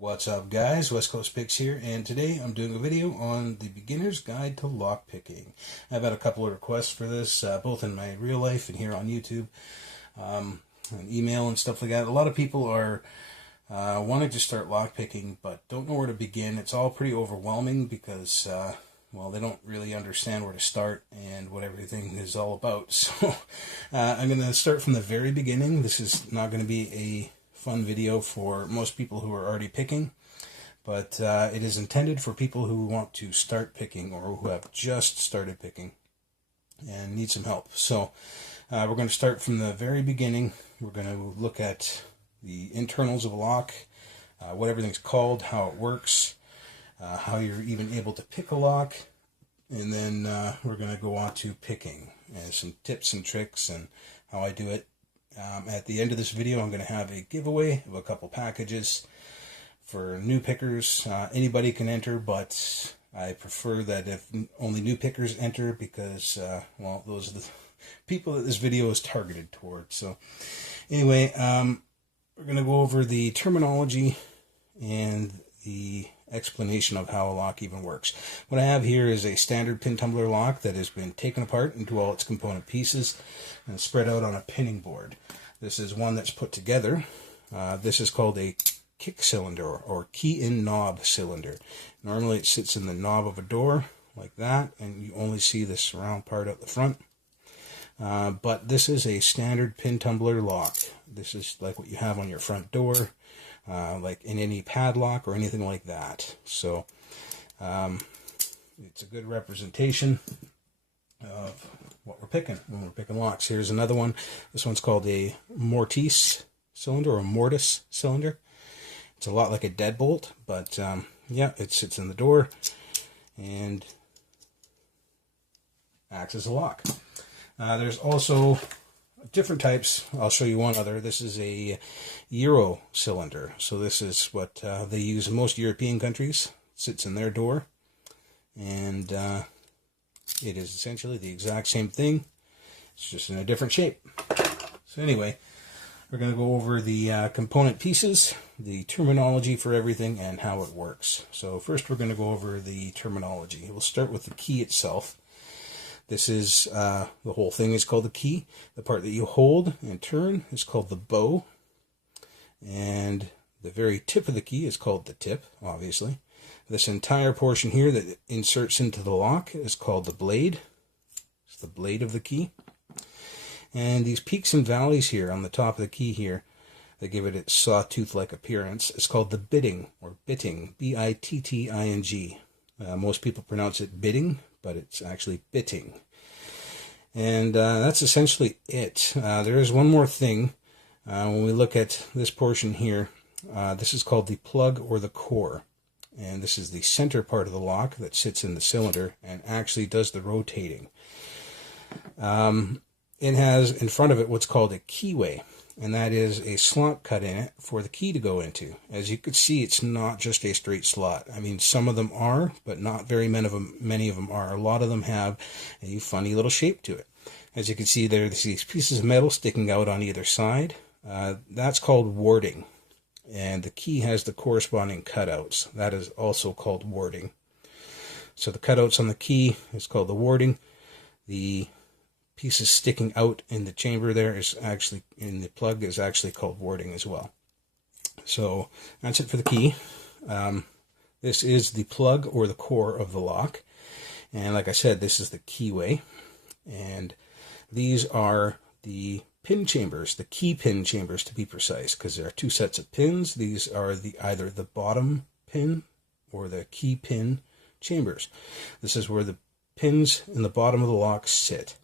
What's up guys, West Coast Picks here, and today I'm doing a video on the beginner's guide to lockpicking. I've had a couple of requests for this, both in my real life and here on YouTube, and email and stuff like that. A lot of people are wanting to start lockpicking but don't know where to begin. It's all pretty overwhelming because, well, they don't really understand where to start and what everything is all about. So I'm going to start from the very beginning. This is not going to be a fun video for most people who are already picking, but it is intended for people who want to start picking or who have just started picking and need some help. So we're going to start from the very beginning. We're going to look at the internals of a lock, what everything's called, how it works, how you're even able to pick a lock, and then we're going to go on to picking and some tips and tricks and how I do it. At the end of this video, I'm going to have a giveaway of a couple packages for new pickers. Anybody can enter, but I prefer that if only new pickers enter because, well, those are the people that this video is targeted towards. So anyway, we're going to go over the terminology and the explanation of how a lock even works. What I have here is a standard pin tumbler lock that has been taken apart into all its component pieces and spread out on a pinning board. This is one that's put together. This is called a kick cylinder or key-in knob cylinder. Normally it sits in the knob of a door like that, and you only see this round part at the front. But this is a standard pin tumbler lock. This is like what you have on your front door, like in any padlock or anything like that. So it's a good representation of what we're picking when we're picking locks. Here's another one. This one's called a mortise cylinder or mortise cylinder. It's a lot like a deadbolt, but yeah, it sits in the door and acts as a lock. There's also different types. I'll show you one other. This is a Euro cylinder. So this is what they use in most European countries. It sits in their door, and it is essentially the exact same thing. It's just in a different shape. So anyway, we're going to go over the component pieces, the terminology for everything, and how it works. So first we're going to go over the terminology. We'll start with the key itself. This is, the whole thing is called the key. The part that you hold and turn is called the bow. And the very tip of the key is called the tip, obviously. This entire portion here that inserts into the lock is called the blade. It's the blade of the key. And these peaks and valleys here on the top of the key here that give it its sawtooth-like appearance is called the bitting or bitting, B-I-T-T-I-N-G. Most people pronounce it bitting, but it's actually bitting. And that's essentially it. There is one more thing. When we look at this portion here, this is called the plug or the core. And this is the center part of the lock that sits in the cylinder and actually does the rotating. It has in front of it what's called a keyway, and that is a slot cut in it for the key to go into. As you can see, it's not just a straight slot. I mean, some of them are, but not very many of them are. A lot of them have a funny little shape to it. As you can see, there's these pieces of metal sticking out on either side. That's called warding. And the key has the corresponding cutouts. That is also called warding. So the cutouts on the key is called the warding. The pieces sticking out in the chamber there is actually, in the plug, is actually called warding as well. So that's it for the key. This is the plug or the core of the lock. And like I said, this is the keyway. And these are the pin chambers, the key pin chambers to be precise, because there are two sets of pins. These are either the bottom pin or the key pin chambers. This is where the pins in the bottom of the lock sit.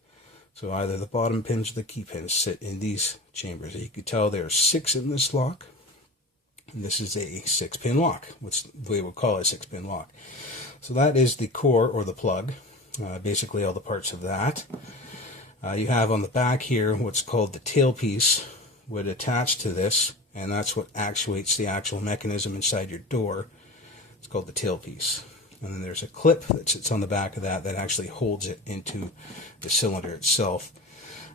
So either the bottom pins or the key pins sit in these chambers. You can tell there are 6 in this lock. And this is a 6-pin lock, which we would call a 6-pin lock. So that is the core or the plug, basically all the parts of that. You have on the back here what's called the tailpiece would attach to this, and that's what actuates the actual mechanism inside your door. It's called the tailpiece. And then there's a clip that sits on the back of that that actually holds it into the cylinder itself.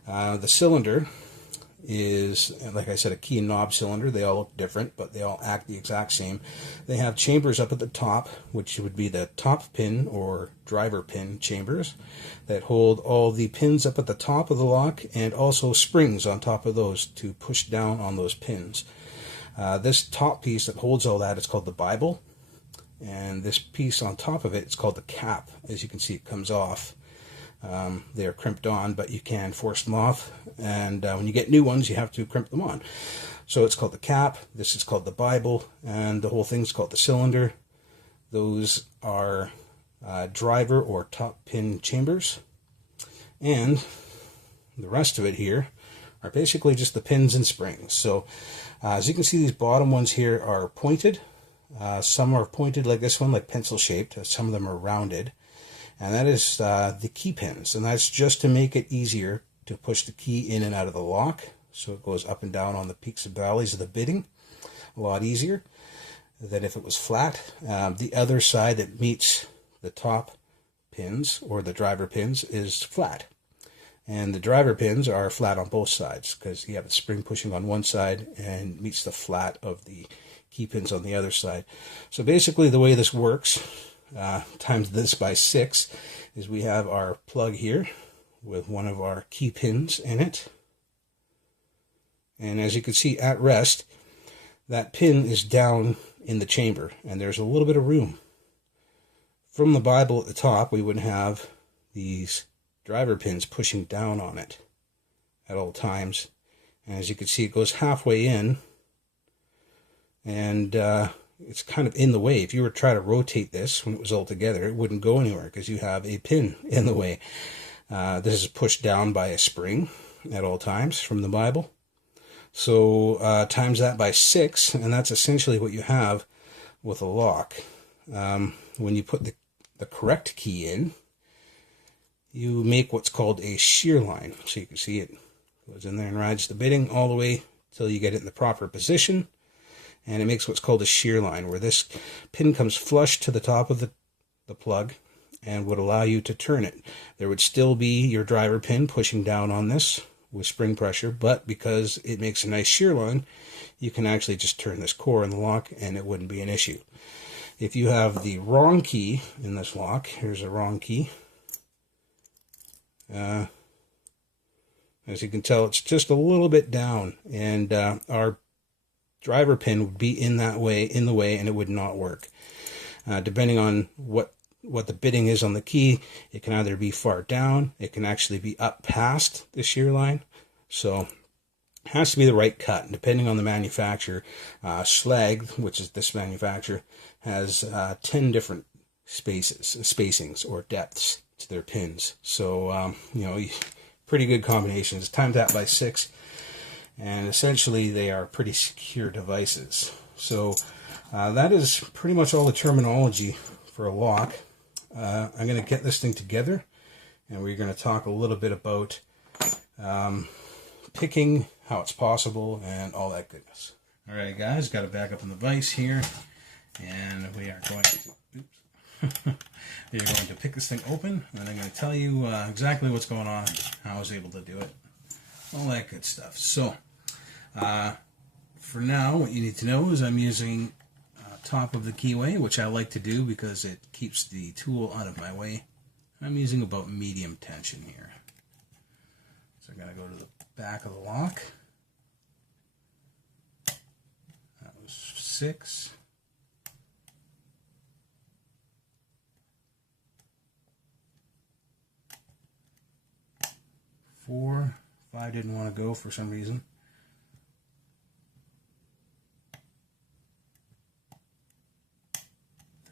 The cylinder is, like I said, a key and knob cylinder. They all look different, but they all act the exact same. They have chambers up at the top, which would be the top pin or driver pin chambers that hold all the pins up at the top of the lock, and also springs on top of those to push down on those pins. This top piece that holds all that is called the Bible, and this piece on top of it is called the cap. As you can see, it comes off. They're crimped on, but you can force them off, and when you get new ones you have to crimp them on. So it's called the cap, this is called the Bible, and the whole thing's called the cylinder. Those are driver or top pin chambers, and the rest of it here are basically just the pins and springs. So as you can see, these bottom ones here are pointed. Some are pointed like this one, like pencil shaped. Some of them are rounded. And that is the key pins, and that's just to make it easier to push the key in and out of the lock, so it goes up and down on the peaks and valleys of the bitting a lot easier than if it was flat. The other side that meets the top pins, or the driver pins, is flat, and the driver pins are flat on both sides because you have the spring pushing on one side and meets the flat of the key pins on the other side. So basically the way this works, times this by 6, is we have our plug here with one of our key pins in it, and as you can see at rest, that pin is down in the chamber, and there's a little bit of room. From the Bible at the top, we would have these driver pins pushing down on it at all times, and as you can see, it goes halfway in, and it's kind of in the way. If you were to try to rotate this when it was all together, it wouldn't go anywhere because you have a pin in the way. This is pushed down by a spring at all times from the Bible. So times that by 6, and that's essentially what you have with a lock. When you put the correct key in, you make what's called a shear line. So you can see it goes in there and rides the bitting all the way till you get it in the proper position. And it makes what's called a shear line, where this pin comes flush to the top of the plug and would allow you to turn it. There would still be your driver pin pushing down on this with spring pressure, but because it makes a nice shear line, you can actually just turn this core in the lock and it wouldn't be an issue. If you have the wrong key in this lock, here's a wrong key. As you can tell, it's just a little bit down, and our driver pin would be in the way, and it would not work. Depending on what the bitting is on the key, it can either be far down, it can actually be up past the shear line. So it has to be the right cut. And depending on the manufacturer, Schlage, which is this manufacturer, has 10 different spacings or depths to their pins. So pretty good combinations. Times that by 6. And essentially they are pretty secure devices. So that is pretty much all the terminology for a lock. I'm going to get this thing together, and we're going to talk a little bit about picking, how it's possible, and all that goodness. Alright guys, got it back up in the vise here, and we are going to we are going to pick this thing open, and I'm going to tell you exactly what's going on, how I was able to do it, all that good stuff. So for now, what you need to know is I'm using top of the keyway, which I like to do because it keeps the tool out of my way. I'm using about medium tension here. So I'm going to go to the back of the lock. That was 6. Four. 5 didn't want to go for some reason.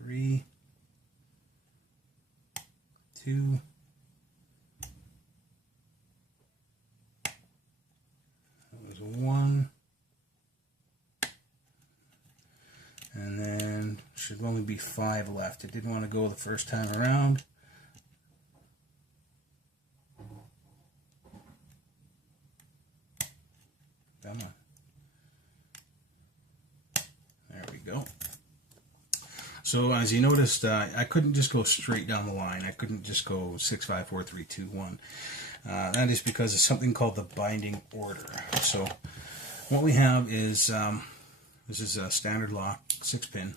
3, 2, that was 1, and then should only be 5 left. It didn't want to go the first time around. Come on. There we go. So as you noticed, I couldn't just go straight down the line. I couldn't just go 6, 5, 4, 3, 2, 1. That is because of something called the binding order. So what we have is, this is a standard lock, 6-pin,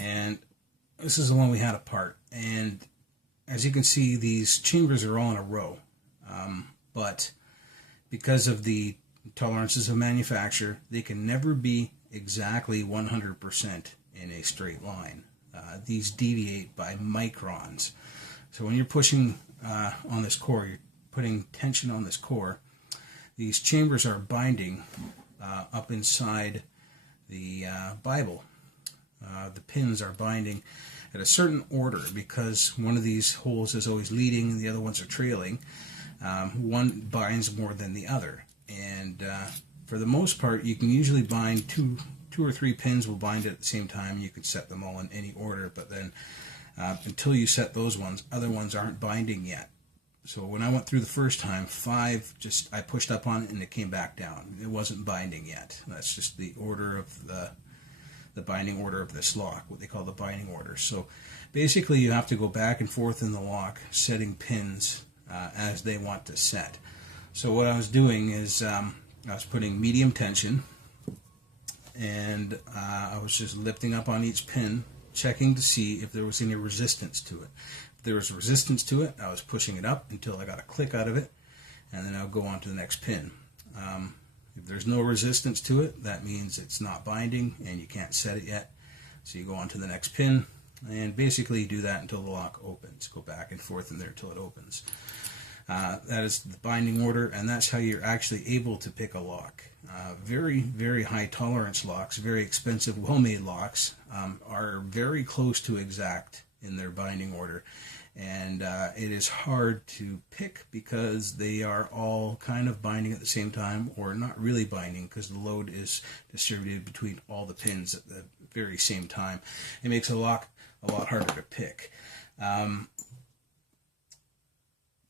and this is the one we had apart. And as you can see, these chambers are all in a row, but because of the tolerances of manufacture, they can never be exactly 100% in a straight line. These deviate by microns. So when you're pushing on this core, you're putting tension on this core, these chambers are binding up inside the Bible. The pins are binding at a certain order because one of these holes is always leading and the other ones are trailing. One binds more than the other, and for the most part you can usually bind two or three pins will bind at the same time. You can set them all in any order, but then until you set those ones, other ones aren't binding yet. So when I went through the first time, 5, I pushed up on it and it came back down. It wasn't binding yet. That's just the order of the binding order of this lock, what they call the binding order. So basically you have to go back and forth in the lock setting pins as they want to set. So what I was doing is I was putting medium tension, and I was just lifting up on each pin, checking to see if there was any resistance to it. If there was resistance to it, I was pushing it up until I got a click out of it, and then I'll go on to the next pin. If there's no resistance to it, that means it's not binding and you can't set it yet. So you go on to the next pin, and basically do that until the lock opens. Go back and forth in there until it opens. That is the binding order, and that's how you're actually able to pick a lock. Very, very high tolerance locks, very expensive, well-made locks, are very close to exact in their binding order. And it is hard to pick because they are all kind of binding at the same time, or not really binding because the load is distributed between all the pins at the very same time. It makes a lock a lot harder to pick.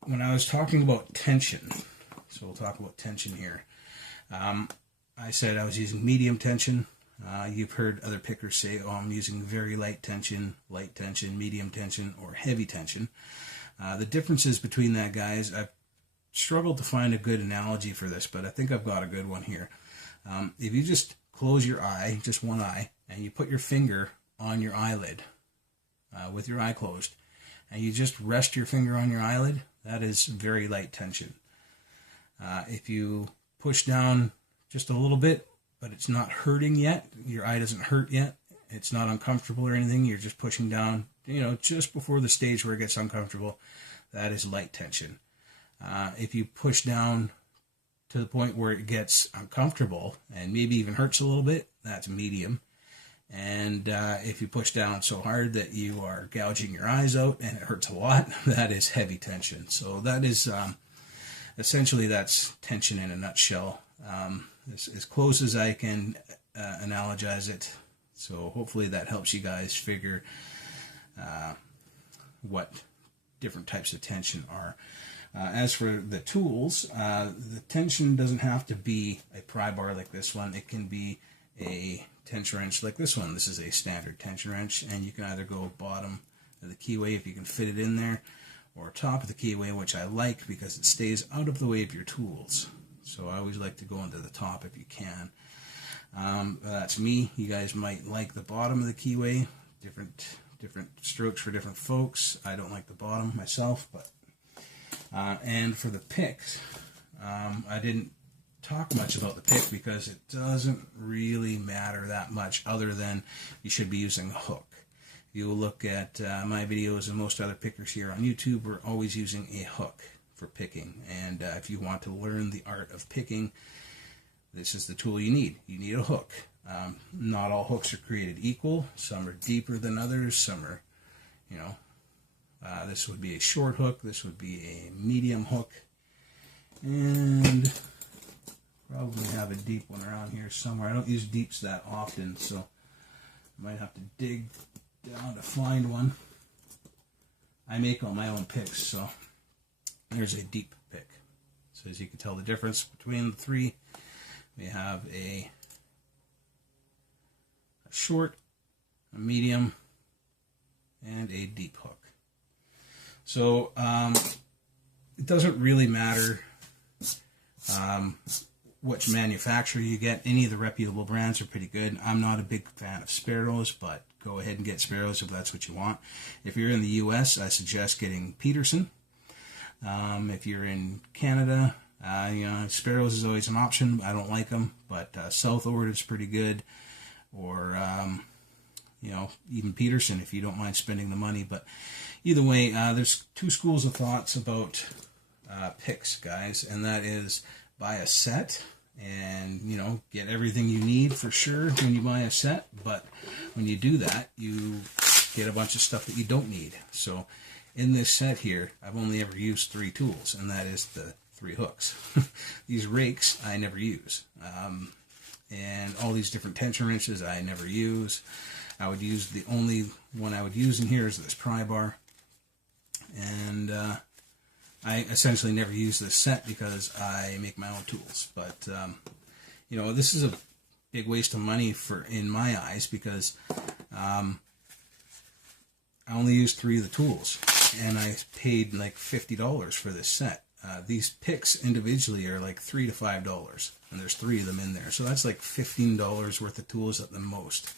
When I was talking about tension, so we'll talk about tension here. I said I was using medium tension. You've heard other pickers say, oh, I'm using very light tension, medium tension, or heavy tension. The differences between that, guys, I've struggled to find a good analogy for this, but I think I've got a good one here. If you just close your eye, just one eye, and you put your finger on your eyelid with your eye closed, and you just rest your finger on your eyelid, that is very light tension. If you push down just a little bit, but it's not hurting yet, your eye doesn't hurt yet, it's not uncomfortable or anything, you're just pushing down, just before the stage where it gets uncomfortable, that is light tension. If you push down to the point where it gets uncomfortable and maybe even hurts a little bit, that's medium. And if you push down so hard that you are gouging your eyes out and it hurts a lot, that is heavy tension. So that is essentially, that's tension in a nutshell. As close as I can analogize it. So hopefully that helps you guys figure what different types of tension are. As for the tools, the tension doesn't have to be a pry bar like this one. It can be a tension wrench like this one. This is a standard tension wrench, and you can either go bottom of the keyway if you can fit it in there, or top of the keyway, which I like because it stays out of the way of your tools. So I always like to go into the top if you can. That's me. You guys might like the bottom of the keyway. Different strokes for different folks. I don't like the bottom myself, but and for the picks, I didn't talk much about the pick because it doesn't really matter that much, other than you should be using a hook. If you look at my videos and most other pickers here on YouTube, we're always using a hook for picking. And if you want to learn the art of picking, this is the tool you need. You need a hook. Not all hooks are created equal. Some are deeper than others. Some are, this would be a short hook. This would be a medium hook. And probably have a deep one around here somewhere. I don't use deeps that often, so I might have to dig down to find one. I make all my own picks, so there's a deep pick. So as you can tell the difference between the three, we have a short, a medium, and a deep hook. So it doesn't really matter which manufacturer you get. Any of the reputable brands are pretty good. I'm not a big fan of Sparrows, but go ahead and get Sparrows if that's what you want. If you're in the US, I suggest getting Peterson. If you're in Canada, Sparrows is always an option. I don't like them, but Southward is pretty good. Or, even Peterson if you don't mind spending the money. But either way, there's two schools of thoughts about picks, guys, and that is buy a set and, get everything you need for sure when you buy a set. But when you do that, you get a bunch of stuff that you don't need. So in this set here, I've only ever used 3 tools, and that is the 3 hooks. These rakes I never use. And all these different tension wrenches I never use. I would use, the only one I would use in here is this pry bar. And I essentially never use this set because I make my own tools. But, this is a big waste of money in my eyes, because I only used 3 of the tools. And I paid like $50 for this set. These picks individually are like $3 to $5, and there's 3 of them in there. So that's like $15 worth of tools at the most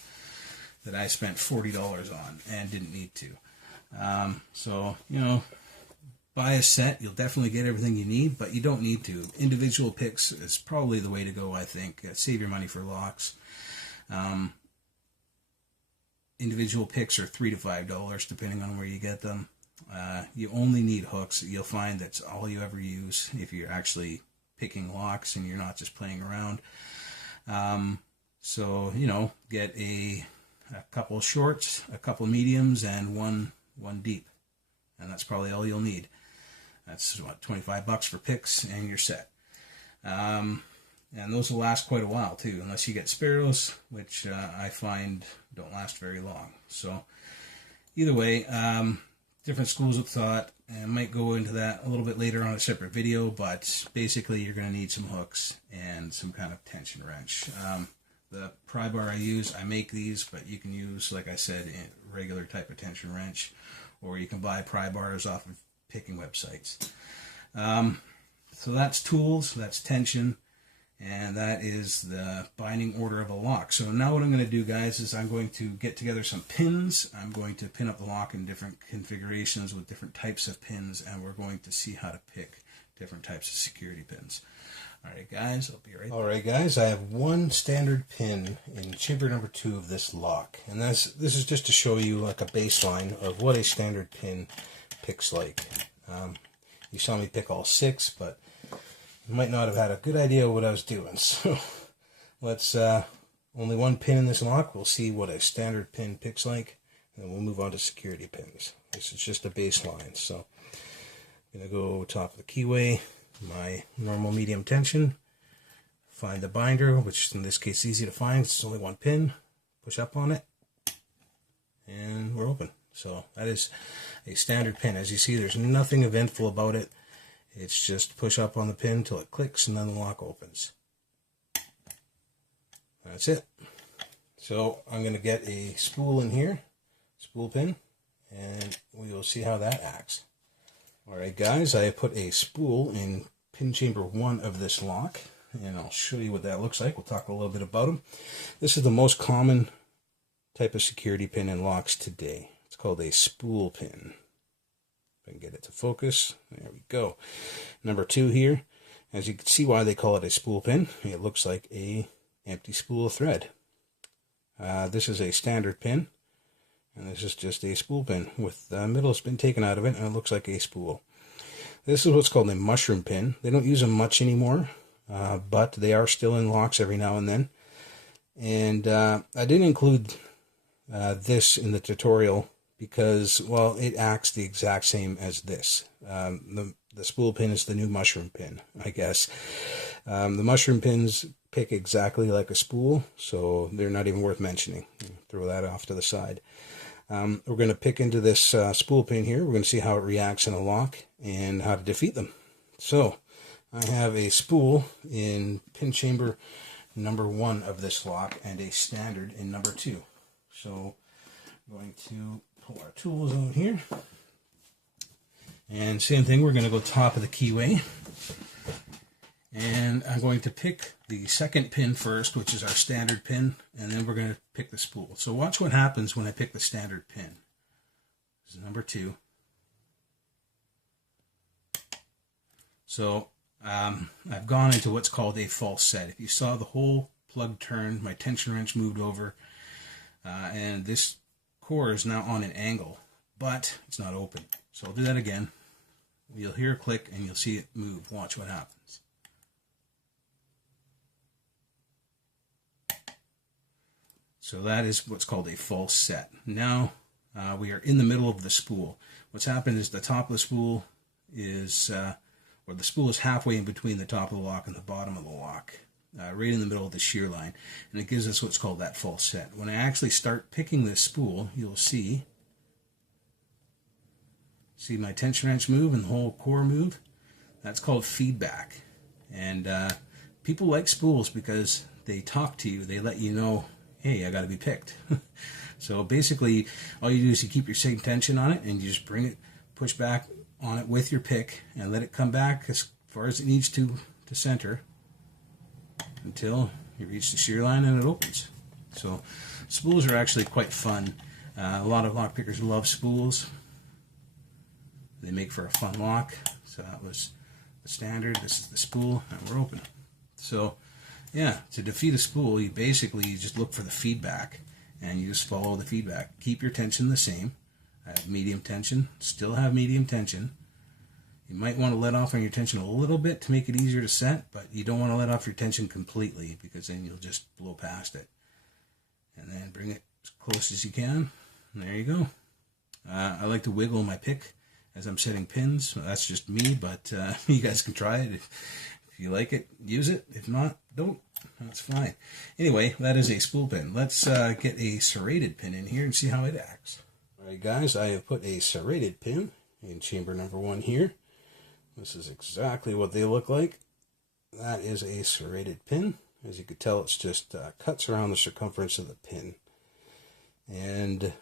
that I spent $40 on and didn't need to. Buy a set. You'll definitely get everything you need, but you don't need to. Individual picks is probably the way to go, I think. Save your money for locks. Individual picks are $3 to $5 depending on where you get them. You only need hooks. You'll find that's all you ever use if you're actually picking locks and you're not just playing around. Get a couple shorts, a couple mediums, and one deep. And that's probably all you'll need. That's what, $25 for picks and you're set. And those will last quite a while too, unless you get Sparrows, which I find don't last very long. So either way, different schools of thought, and I might go into that a little bit later on a separate video, but basically you're going to need some hooks and some kind of tension wrench. The pry bar I use, I make these, but you can use, like I said, a regular type of tension wrench, or you can buy pry bars off of picking websites. So that's tools, that's tension, and that is the binding order of a lock. So now what I'm going to do, guys, is I'm going to get together some pins. I'm going to pin up the lock in different configurations with different types of pins, and we're going to see how to pick different types of security pins. Alright guys, I'll be right back. Alright guys, I have one standard pin in chamber number 2 of this lock. And this is just to show you like a baseline of what a standard pin picks like. You saw me pick all 6, but you might not have had a good idea of what I was doing. So let's, only one pin in this lock. We'll see what a standard pin picks like, and then we'll move on to security pins. This is just a baseline. So I'm going to go top of the keyway, my normal medium tension, find the binder, which in this case is easy to find. It's only one pin, push up on it, and we're open. So that is a standard pin. As you see, there's nothing eventful about it. It's just push up on the pin till it clicks and then the lock opens. That's it. So I'm going to get a spool in here, spool pin, and we will see how that acts. Alright guys, I have put a spool in pin chamber 1 of this lock, and I'll show you what that looks like. We'll talk a little bit about them. This is the most common type of security pin in locks today. It's called a spool pin. If I can get it to focus, there we go. Number 2 here, as you can see why they call it a spool pin. It looks like a empty spool of thread. This is a standard pin. And this is just a spool pin with the middle has been taken out of it, and it looks like a spool. This is what's called a mushroom pin. They don't use them much anymore, but they are still in locks every now and then. And I didn't include this in the tutorial because, well, it acts the exact same as this. The spool pin is the new mushroom pin, I guess. The mushroom pins pick exactly like a spool, so they're not even worth mentioning. Throw that off to the side. We're going to pick into this spool pin here. We're going to see how it reacts in a lock and how to defeat them. So I have a spool in pin chamber number 1 of this lock and a standard in number 2. So I'm going to pull our tools out here, And same thing, we're going to go top of the keyway. And I'm going to pick the second pin first, which is our standard pin, and then we're going to pick the spool. So watch what happens when I pick the standard pin. This is number 2. So I've gone into what's called a false set. If you saw the whole plug turn, my tension wrench moved over, and this core is now on an angle, but it's not open. So I'll do that again. You'll hear a click and you'll see it move. Watch what happens. So that is what's called a false set. Now we are in the middle of the spool. What's happened is the top of the spool is, or the spool is halfway in between the top of the lock and the bottom of the lock, right in the middle of the shear line. And it gives us what's called that false set. When I actually start picking this spool, you'll see my tension wrench move and the whole core move. That's called feedback. And people like spools because they talk to you. They let you know, hey, I got to be picked. So basically, all you do is you keep your same tension on it and you just bring it, push back on it with your pick and let it come back as far as it needs to center until you reach the shear line and it opens. So spools are actually quite fun. A lot of lock pickers love spools. They make for a fun lock. So that was the standard. This is the spool, and we're open. So yeah, to defeat a spool, you just look for the feedback, and you just follow the feedback. Keep your tension the same. I have medium tension. Still have medium tension. You might want to let off on your tension a little bit to make it easier to set, but you don't want to let off your tension completely because then you'll just blow past it. And then bring it as close as you can. And there you go. I like to wiggle my pick as I'm setting pins. That's just me, but you guys can try it. If you like it, use it. If not, don't. That's fine. Anyway, that is a spool pin. Let's get a serrated pin in here and see how it acts. Alright guys, I have put a serrated pin in chamber number 1 here. This is exactly what they look like. That is a serrated pin. As you can tell, it's just cuts around the circumference of the pin. And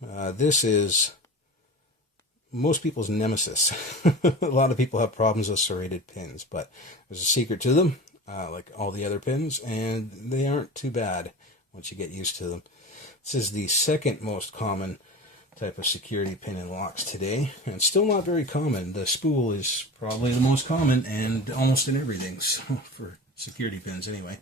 this is most people's nemesis. A lot of people have problems with serrated pins, but there's a secret to them, like all the other pins, and they aren't too bad once you get used to them. This is the second most common type of security pin in locks today, and still not very common. The spool is probably the most common and almost in everything, so for security pins anyway.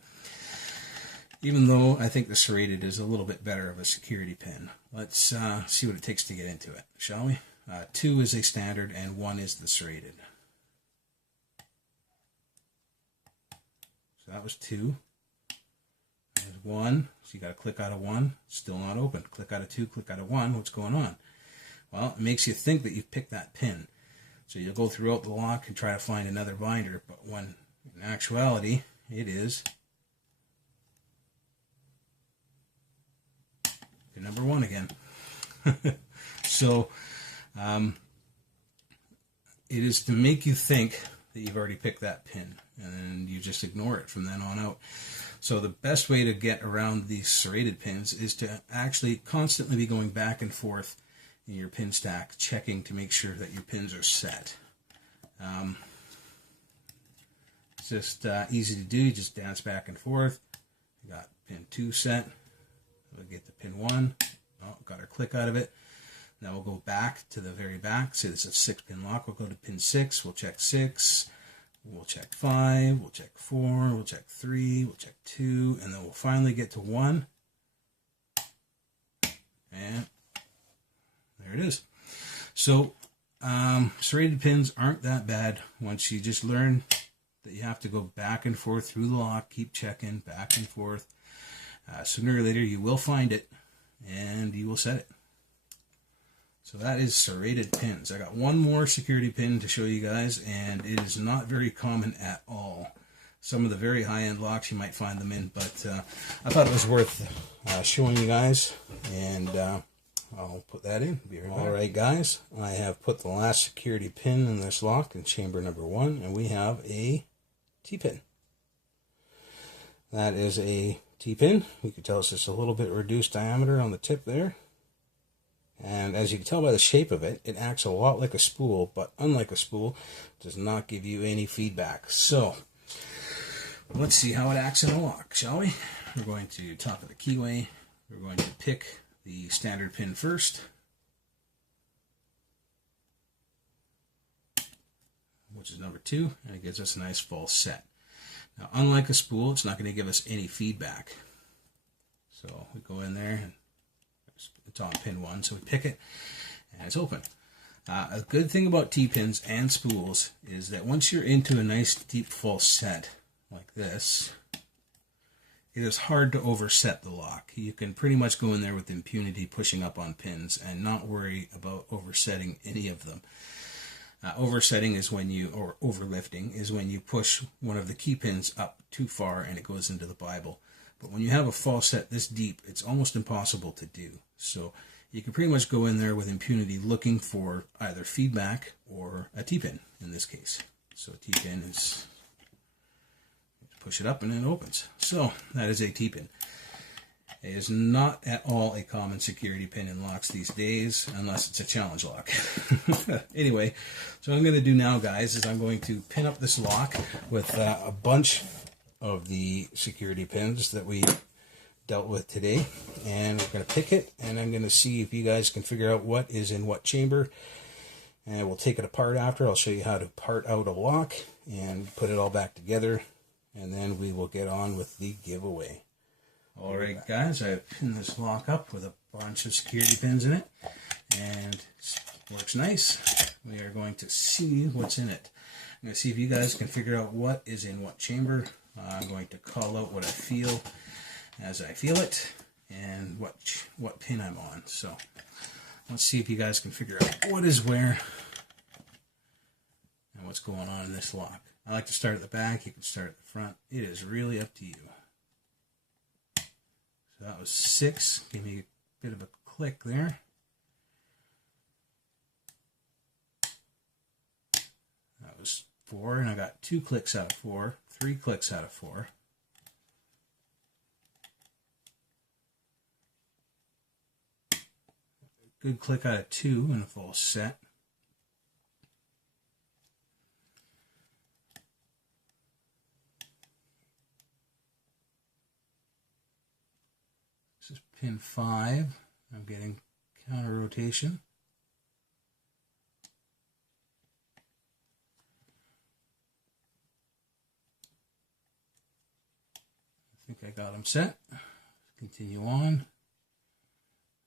Even though I think the serrated is a little bit better of a security pin. Let's see what it takes to get into it, shall we? 2 is a standard and 1 is the serrated. So that was 2. There's 1. So you got to click out of 1. Still not open. Click out of 2. Click out of 1. What's going on? Well, it makes you think that you've picked that pin. So you'll go throughout the lock and try to find another binder. But when in actuality it is pin number 1 again. So it is to make you think that you've already picked that pin, and you just ignore it from then on out. So the best way to get around these serrated pins is to actually constantly be going back and forth in your pin stack, checking to make sure that your pins are set. It's just easy to do. You just dance back and forth. You got pin 2 set. We'll get to pin 1. Oh, got our click out of it. Now we'll go back to the very back. Say this is a 6-pin lock. We'll go to pin 6. We'll check 6. We'll check 5. We'll check 4. We'll check 3. We'll check 2. And then we'll finally get to 1. And there it is. So serrated pins aren't that bad once you just learn that you have to go back and forth through the lock. Keep checking back and forth. Sooner or later you will find it and you will set it. So that is serrated pins. I got one more security pin to show you guys, and it is not very common at all. Some of the very high-end locks you might find them in, but I thought it was worth showing you guys, and I'll put that in. Alright guys, I have put the last security pin in this lock in chamber number 1, and we have a T-pin. That is a T-pin. You can tell it's just a little bit reduced diameter on the tip there. And as you can tell by the shape of it, it acts a lot like a spool, but unlike a spool, does not give you any feedback. So, let's see how it acts in a lock, shall we? We're going to top of the keyway. We're going to pick the standard pin first, which is number 2, and it gives us a nice full set. Now, unlike a spool, it's not going to give us any feedback. So we go in there, and it's on pin 1, so we pick it, and it's open. A good thing about T-pins and spools is that once you're into a nice deep full set like this, it is hard to overset the lock. You can pretty much go in there with impunity pushing up on pins and not worry about oversetting any of them. Oversetting is when you, or overlifting, is when you push one of the key pins up too far and it goes into the Bible. But when you have a fall set this deep, it's almost impossible to do. So you can pretty much go in there with impunity looking for either feedback or a T-pin in this case. So a T-pin is, push it up and it opens. So that is a T-pin. It is not at all a common security pin in locks these days, unless it's a challenge lock. Anyway, so what I'm going to do now, guys, is I'm going to pin up this lock with a bunch of the security pins that we dealt with today. And we're going to pick it, and I'm going to see if you guys can figure out what is in what chamber. And we'll take it apart after. I'll show you how to part out a lock and put it all back together. And then we will get on with the giveaway. Alright guys, I've pinned this lock up with a bunch of security pins in it, and it works nice. We are going to see what's in it. I'm going to see if you guys can figure out what is in what chamber. I'm going to call out what I feel as I feel it, and what pin I'm on. So let's see if you guys can figure out what is where and what's going on in this lock. I like to start at the back, you can start at the front. It is really up to you. So that was 6. Give me a bit of a click there. That was 4, and I got 2 clicks out of 4, 3 clicks out of 4. Good click out of 2 in a full set. This is pin 5. I'm getting counter rotation. I think I got them set. Continue on.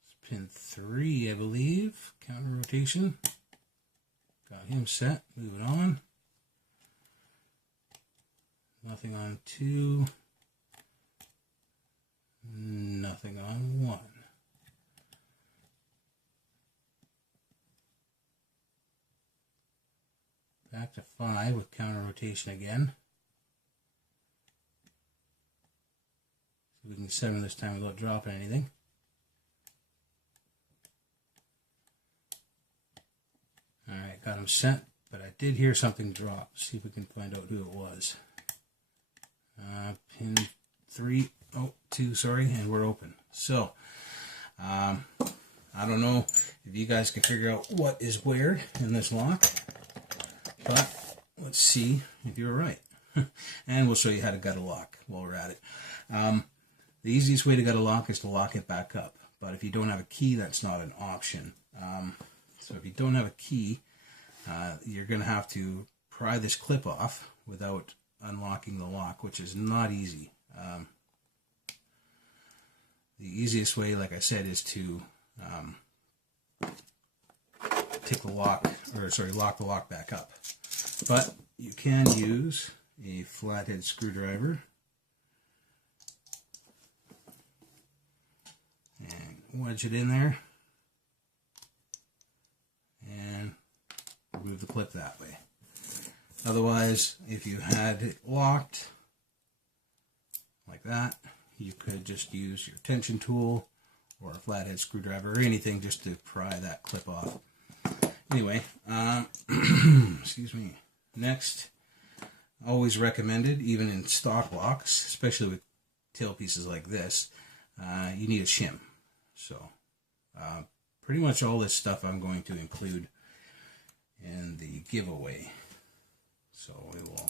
It's pin 3, I believe. Counter rotation. Got him set. Moving on. Nothing on 2. Nothing on 1. Back to 5 with counter rotation again. See if we can set them this time without dropping anything. Alright, got them set, but I did hear something drop. See if we can find out who it was. Pin 3. Oh, 2, sorry, and we're open. So, I don't know if you guys can figure out what is where in this lock, but let's see if you're right. And we'll show you how to gut a lock while we're at it. The easiest way to gut a lock is to lock it back up, but if you don't have a key, that's not an option. So if you don't have a key, you're going to have to pry this clip off without unlocking the lock, which is not easy. The easiest way, like I said, is to take the lock, lock the lock back up. But you can use a flathead screwdriver and wedge it in there and remove the clip that way. Otherwise, if you had it locked like that, you could just use your tension tool or a flathead screwdriver or anything just to pry that clip off. Anyway, excuse me. Next, always recommended, even in stock locks, especially with tail pieces like this, you need a shim. So, pretty much all this stuff I'm going to include in the giveaway. So we will,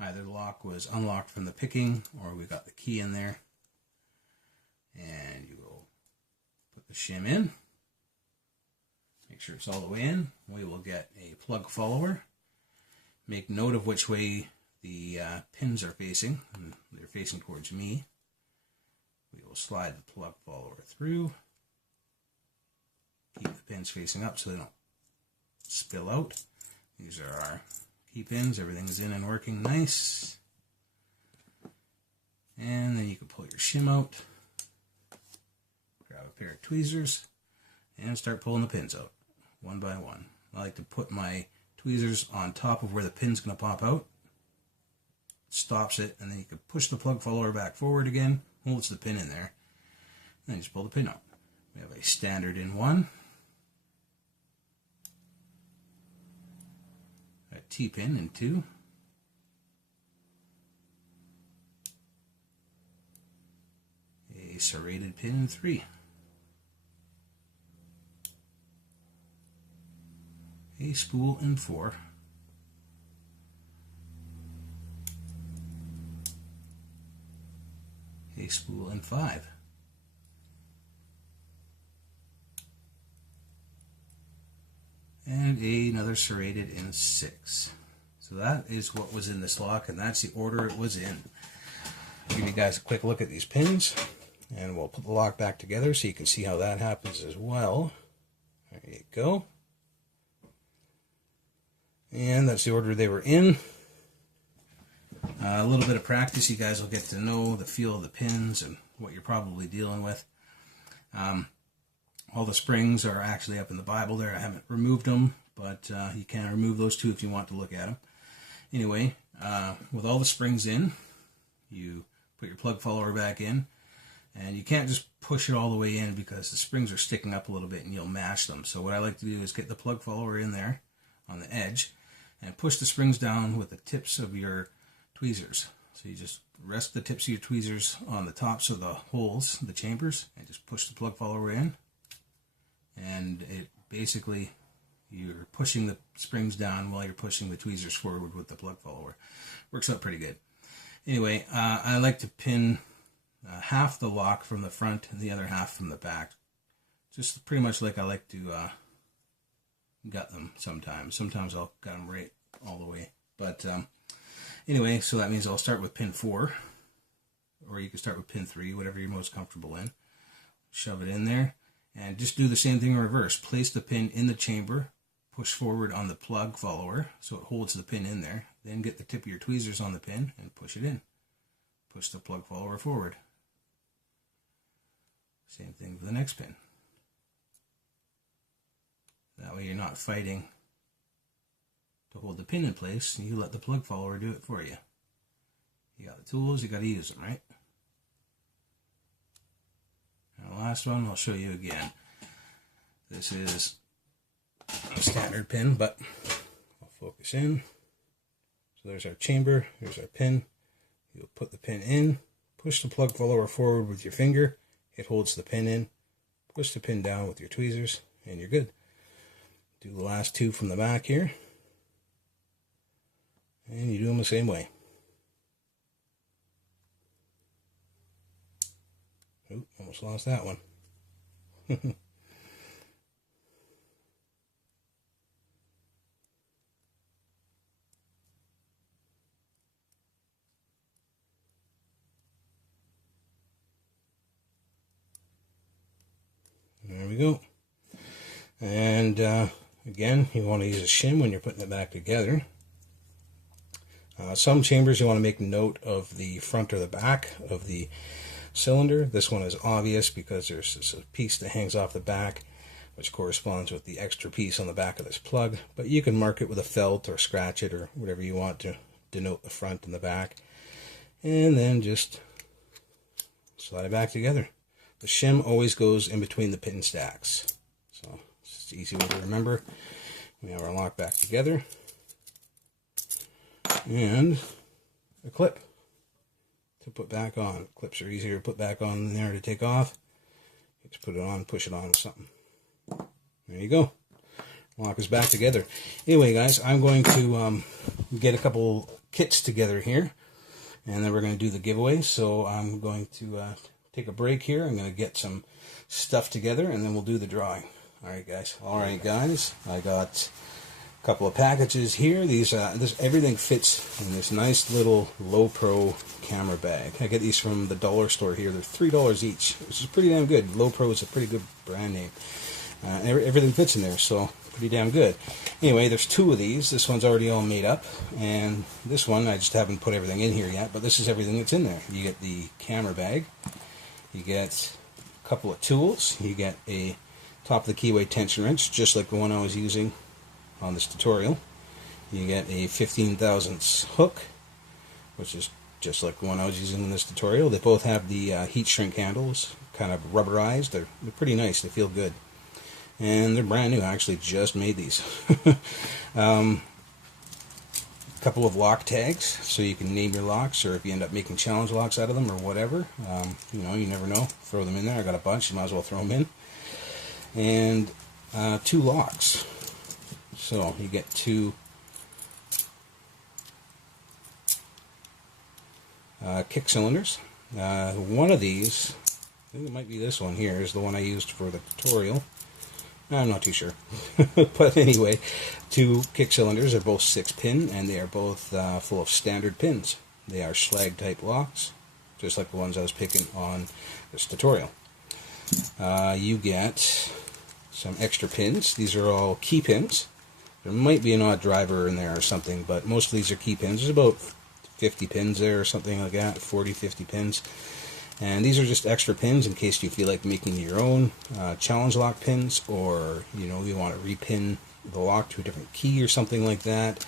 either the lock was unlocked from the picking, or we got the key in there. And you will put the shim in. Make sure it's all the way in. We will get a plug follower. Make note of which way the pins are facing. And they're facing towards me. We will slide the plug follower through. Keep the pins facing up so they don't spill out. These are our key pins. Everything's in and working nice. And then you can pull your shim out. Grab a pair of tweezers and start pulling the pins out one by one. I like to put my tweezers on top of where the pin's going to pop out. Stops it, and then you can push the plug follower back forward again, holds the pin in there, and then just pull the pin out. We have a standard in one, a T-pin in two, a serrated pin in three, a spool in four, a spool in five, and another serrated in six. So that is what was in this lock, and that's the order it was in. I'll give you guys a quick look at these pins, and we'll put the lock back together so you can see how that happens as well. There you go. And that's the order they were in. A little bit of practice, you guys will get to know the feel of the pins and what you're probably dealing with. All the springs are actually up in the Bible there. I haven't removed them, but you can remove those too if you want to look at them. Anyway, with all the springs in, you put your plug follower back in, and you can't just push it all the way in because the springs are sticking up a little bit and you'll mash them. So what I like to do is get the plug follower in there on the edge and push the springs down with the tips of your tweezers. So you just rest the tips of your tweezers on the tops of the holes, the chambers, and just push the plug follower in. And it basically, you're pushing the springs down while you're pushing the tweezers forward with the plug follower. Works out pretty good. Anyway, I like to pin half the lock from the front and the other half from the back. Just pretty much like I like to gut them sometimes. Sometimes I'll gut them right all the way. But anyway, so that means I'll start with pin 4, or you can start with pin 3, whatever you're most comfortable in. Shove it in there, and just do the same thing in reverse. Place the pin in the chamber, push forward on the plug follower so it holds the pin in there. Then get the tip of your tweezers on the pin and push it in. Push the plug follower forward. Same thing with the next pin. That way you're not fighting to hold the pin in place. You let the plug follower do it for you. You got the tools, you got to use them, right? And the last one I'll show you again. This is a standard pin, but I'll focus in. So there's our chamber, there's our pin. You'll put the pin in, push the plug follower forward with your finger. It holds the pin in. Push the pin down with your tweezers, and you're good. Do the last two from the back here. And you do them the same way. Oop, almost lost that one. There we go. And again, you want to use a shim when you're putting it back together. Some chambers you want to make note of the front or the back of the cylinder. This one is obvious because there's this piece that hangs off the back, which corresponds with the extra piece on the back of this plug. But you can mark it with a felt or scratch it or whatever you want to denote the front and the back. And then just slide it back together. The shim always goes in between the pin stacks. So it's an easy way to remember. We have our lock back together. And a clip to put back on. Clips are easier to put back on than they are to take off. You just put it on, push it on with something. There you go. Lock is back together. Anyway, guys, I'm going to get a couple kits together here, and then we're going to do the giveaway. So I'm going to take a break here. I'm going to get some stuff together, and then we'll do the drawing. All right, guys. All right, guys. I got a couple of packages here. These everything fits in this nice little low pro camera bag. I get these from the dollar store here. They're $3 each, which is pretty damn good. Low Pro is a pretty good brand name. Everything fits in there, so pretty damn good. Anyway, there's two of these. This one's already all made up, and this one I just haven't put everything in here yet, but this is everything that's in there. You get the camera bag, you get a couple of tools, you get a top of the keyway tension wrench, just like the one I was using on this tutorial. You get a 15 thousandths hook, which is just like the one I was using in this tutorial. They both have the heat shrink handles, kind of rubberized. They're pretty nice. They feel good. And they're brand new. I actually just made these. Couple of lock tags, so you can name your locks, or if you end up making challenge locks out of them or whatever. You know, you never know. Throw them in there. I got a bunch. You might as well throw them in. And two locks. So you get two kick cylinders. One of these, I think it might be this one here, is the one I used for the tutorial. I'm not too sure. But anyway, two kick cylinders are both 6-pin, and they are both full of standard pins. They are Schlage type locks, just like the ones I was picking on this tutorial. You get some extra pins. These are all key pins. There might be an odd driver in there or something, but most of these are key pins. There's about 50 pins there or something like that, 40, 50 pins. And these are just extra pins in case you feel like making your own challenge lock pins, or you know, you want to repin the lock to a different key or something like that.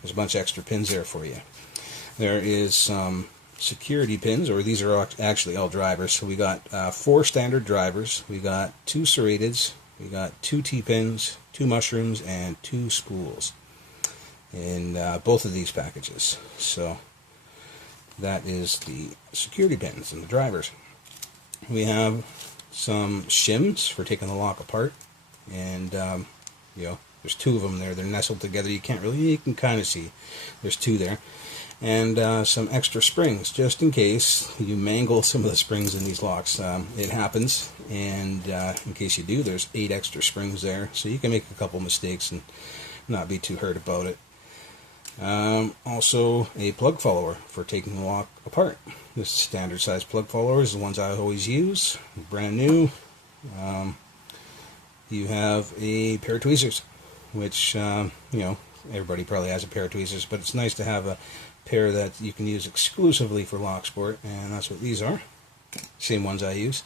There's a bunch of extra pins there for you. There is some security pins, or these are actually all drivers. So we got 4 standard drivers, we got 2 serrateds, we got 2 T-pins, 2 mushrooms, and 2 spools in both of these packages. So that is the security pins and the drivers. We have some shims for taking the lock apart, and you know, there's 2 of them there. They're nestled together. You can kind of see there's 2 there, and some extra springs just in case you mangle some of the springs in these locks. It happens, and in case you do, there's 8 extra springs there, so you can make a couple mistakes and not be too hurt about it. Also a plug follower for taking the lock apart. This standard size plug follower is the ones I always use, brand new. You have a pair of tweezers, which you know, everybody probably has a pair of tweezers, but it's nice to have a pair that you can use exclusively for lock sport, and that's what these are. Same ones I use.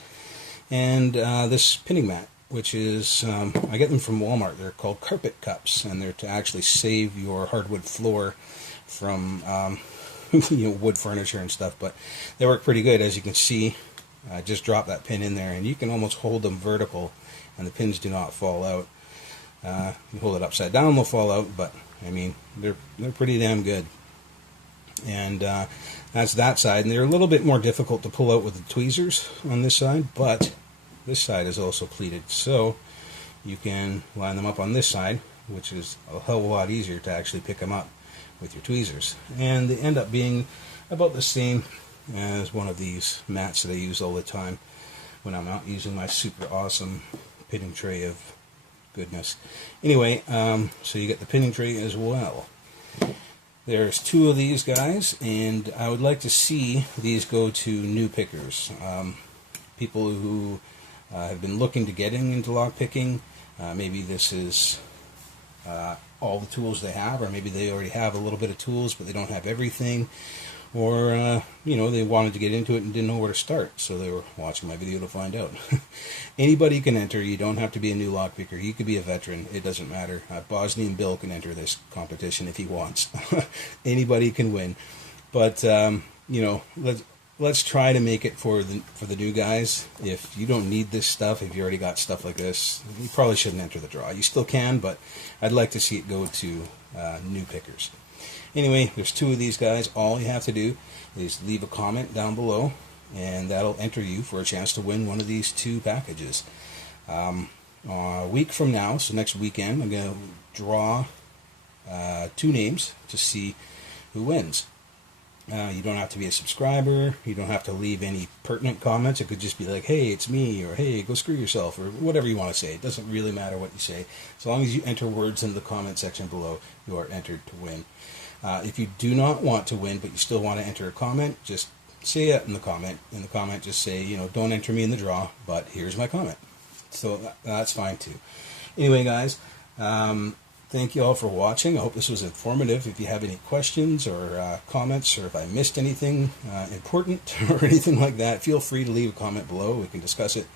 And this pinning mat, which is, I get them from Walmart. They're called carpet cups, and they're to actually save your hardwood floor from you know, wood furniture and stuff, but they work pretty good. As you can see, I just dropped that pin in there, and you can almost hold them vertical, and the pins do not fall out. You hold it upside down, they'll fall out, but I mean, they're pretty damn good. And that's that side, and they're a little bit more difficult to pull out with the tweezers on this side, but this side is also pleated, so you can line them up on this side, which is a hell of a lot easier to actually pick them up with your tweezers. And they end up being about the same as one of these mats that I use all the time when I'm out using my super awesome pinning tray of goodness. Anyway, so you get the pinning tray as well. There's 2 of these guys, and I would like to see these go to new pickers. People who have been looking to getting into lockpicking. Maybe this is all the tools they have, or maybe they already have a little bit of tools but they don't have everything, or you know, they wanted to get into it and didn't know where to start, so they were watching my video to find out. Anybody can enter. You don't have to be a new lockpicker. You could be a veteran. It doesn't matter. Bosnian Bill can enter this competition if he wants. Anybody can win, but you know, let's try to make it for the new guys. If you don't need this stuff, if you already got stuff like this, you probably shouldn't enter the draw. You still can, but I'd like to see it go to new pickers. Anyway, there's 2 of these guys. All you have to do is leave a comment down below, and that'll enter you for a chance to win one of these 2 packages. A week from now, so next weekend, I'm going to draw 2 names to see who wins. You don't have to be a subscriber. You don't have to leave any pertinent comments. It could just be like, hey, it's me, or hey, go screw yourself, or whatever you want to say. It doesn't really matter what you say. As long as you enter words in the comment section below, you are entered to win. If you do not want to win, but you still want to enter a comment, just say it in the comment. In the comment, just say, don't enter me in the draw, but here's my comment. So that's fine too. Anyway, guys, thank you all for watching. I hope this was informative. If you have any questions or comments, or if I missed anything important or anything like that, feel free to leave a comment below. We can discuss it.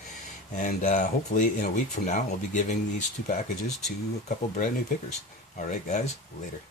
And hopefully in a week from now, I'll be giving these 2 packages to a couple brand new pickers. All right, guys, later.